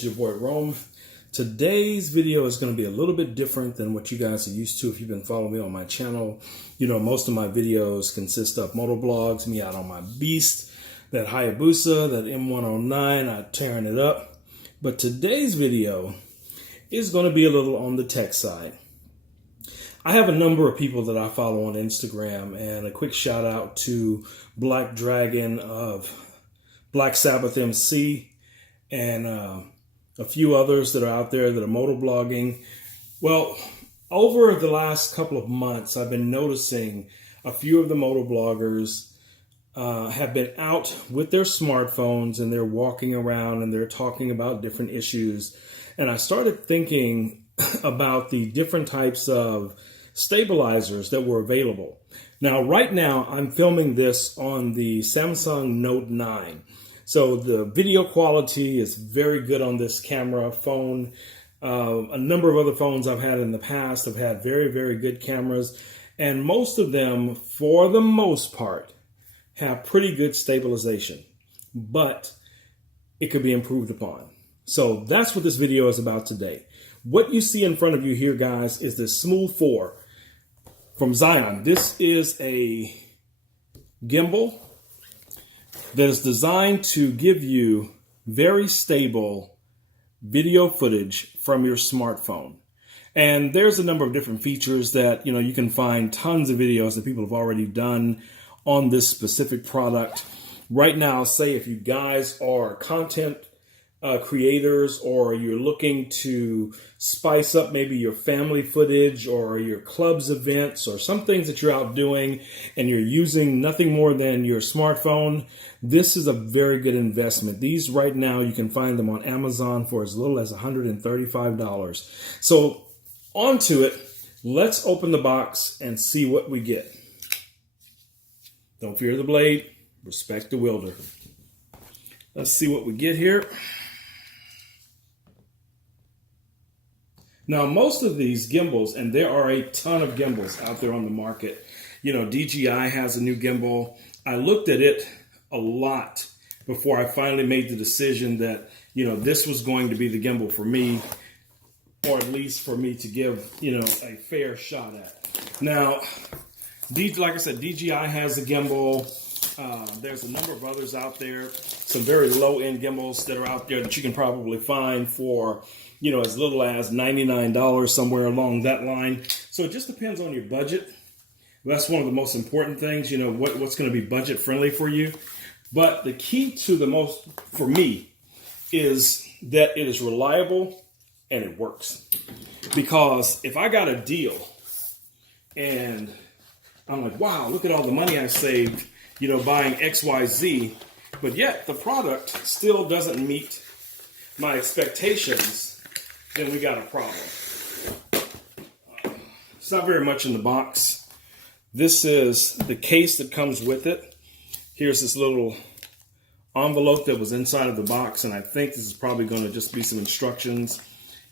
This is your boy Rome. Today's video is going to be a little bit different than what you guys are used to if you've been following me on my channel. You know, most of my videos consist of motovlogs, me out on my beast, that Hayabusa, that M109, I tearing it up. But today's video is going to be a little on the tech side. I have a number of people that I follow on Instagram, and a quick shout out to Black Dragon of Black Sabbath MC and a few others that are out there that are motovlogging. Well, over the last couple of months, I've been noticing a few of the motovloggers have been out with their smartphones and they're walking around and they're talking about different issues. And I started thinking about the different types of stabilizers that were available. Now, right now, I'm filming this on the Samsung Note 9. So the video quality is very good on this camera phone. A number of other phones I've had in the past have had very, very good cameras. And most of them, for the most part, have pretty good stabilization. But it could be improved upon. So that's what this video is about today. What you see in front of you here, guys, is the Smooth 4 from Zhiyun. This is a gimbal that is designed to give you very stable video footage from your smartphone. And there's a number of different features that, you know, you can find tons of videos that people have already done on this specific product. Right now, say if you guys are content creators, or you're looking to spice up maybe your family footage or your club's events or some things that you're out doing and you're using nothing more than your smartphone, this is a very good investment. These right now, you can find them on Amazon for as little as $135. So on to it. Let's open the box and see what we get. Don't fear the blade, respect the wielder. Let's see what we get here. Now, most of these gimbals, and there are a ton of gimbals out there on the market. You know, DJI has a new gimbal. I looked at it a lot before I finally made the decision that, you know, this was going to be the gimbal for me, or at least for me to give, you know, a fair shot at. Now, like I said, DJI has a gimbal. There's a number of others out there, some very low-end gimbals that are out there that you can probably find for, you know, as little as $99, somewhere along that line. So it just depends on your budget. That's one of the most important things, you know, what's going to be budget friendly for you. But the key to the most, for me, is that it is reliable and it works. Because if I got a deal and I'm like, wow, look at all the money I saved, you know, buying XYZ, but yet the product still doesn't meet my expectations, then we got a problem. It's not very much in the box. This is the case that comes with it. Here's this little envelope that was inside of the box, and I think this is probably going to just be some instructions.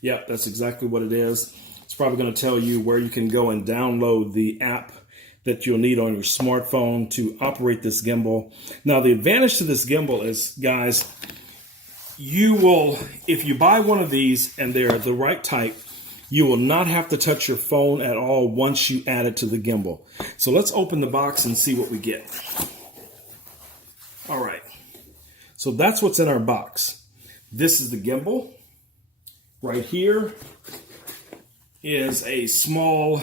Yeah, that's exactly what it is. It's probably going to tell you where you can go and download the app that you'll need on your smartphone to operate this gimbal. Now, the advantage to this gimbal is, guys, you will, if you buy one of these and they're the right type, you will not have to touch your phone at all once you add it to the gimbal. So let's open the box and see what we get. All right. So that's what's in our box. This is the gimbal. Right here is a small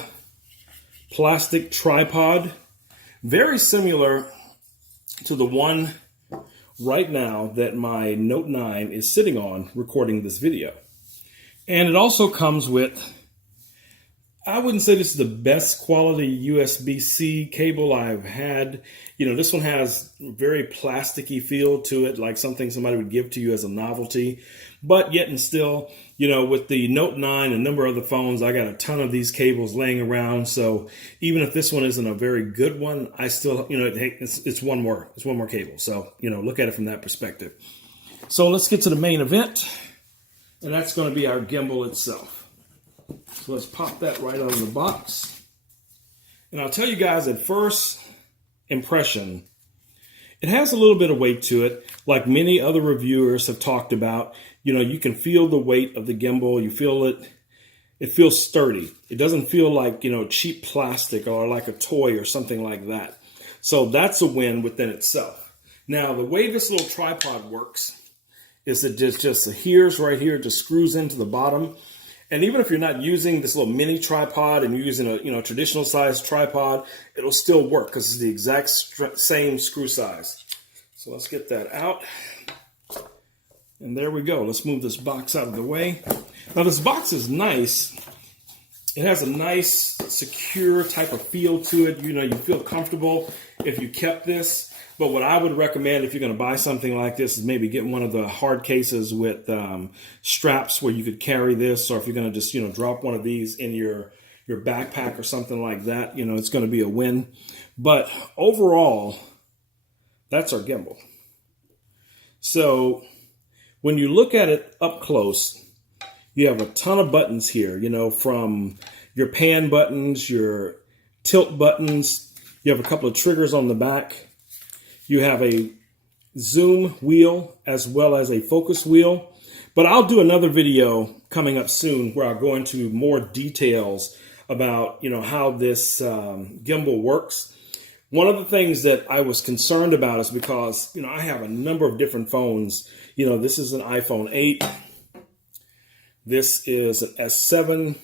plastic tripod, very similar to the one right now that my Note 9 is sitting on recording this video. And it also comes with, I wouldn't say this is the best quality USB-C cable I've had. You know, this one has a very plasticky feel to it, like something somebody would give to you as a novelty. But yet and still, you know, with the Note 9 and a number of other phones, I got a ton of these cables laying around. So even if this one isn't a very good one, I still, you know, it's one more cable. So, you know, look at it from that perspective. So let's get to the main event, and that's going to be our gimbal itself. So let's pop that right out of the box. And I'll tell you guys, at first impression, It has a little bit of weight to it, like many other reviewers have talked about. You know, you can feel the weight of the gimbal. You feel it. It feels sturdy. It doesn't feel like, you know, cheap plastic or like a toy or something like that. So that's a win within itself. Now, the way this little tripod works is it just adheres right here, just screws into the bottom. And even if you're not using this little mini tripod and you're using a traditional size tripod, it'll still work because it's the exact same screw size. So let's get that out. And there we go. Let's move this box out of the way. Now this box is nice. It has a nice, secure type of feel to it. You know, you feel comfortable if you kept this. But what I would recommend if you're going to buy something like this is maybe get one of the hard cases with straps where you could carry this. Or if you're going to just, you know, drop one of these in your backpack or something like that, you know, it's going to be a win. But overall, that's our gimbal. So when you look at it up close, you have a ton of buttons here, you know, from your pan buttons, your tilt buttons. You have a couple of triggers on the back. You have a zoom wheel as well as a focus wheel. But I'll do another video coming up soon where I'll go into more details about, you know, how this gimbal works. One of the things that I was concerned about is because, you know, I have a number of different phones. You know, this is an iPhone 8. This is an S7.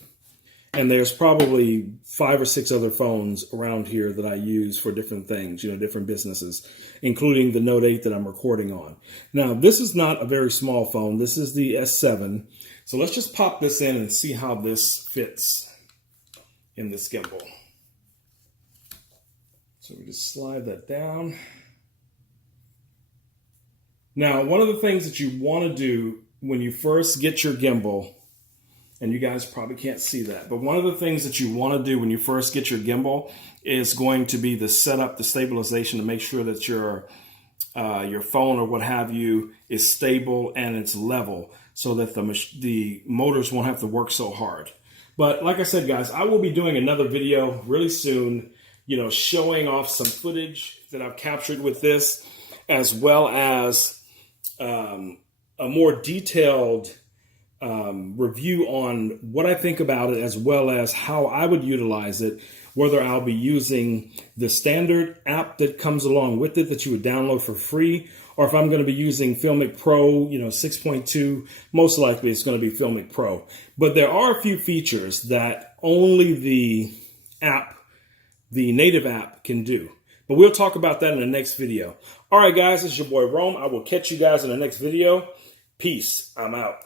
And there's probably 5 or 6 other phones around here that I use for different things, you know, different businesses, including the Note 8 that I'm recording on. Now, this is not a very small phone. This is the S7. So let's just pop this in and see how this fits in this gimbal. So we just slide that down. Now, one of the things that you want to do when you first get your gimbal, and you guys probably can't see that, but one of the things that you want to do when you first get your gimbal is going to be the setup, the stabilization, to make sure that your phone or what have you is stable and it's level so that the motors won't have to work so hard. But like I said, guys, I will be doing another video really soon, you know, showing off some footage that I've captured with this, as well as a more detailed review on what I think about it, as well as how I would utilize it, whether I'll be using the standard app that comes along with it that you would download for free, or if I'm going to be using Filmic Pro, you know, 6.2, most likely it's going to be Filmic Pro. But there are a few features that only the app, the native app, can do. But we'll talk about that in the next video. All right, guys, it's your boy Rome. I will catch you guys in the next video. Peace. I'm out.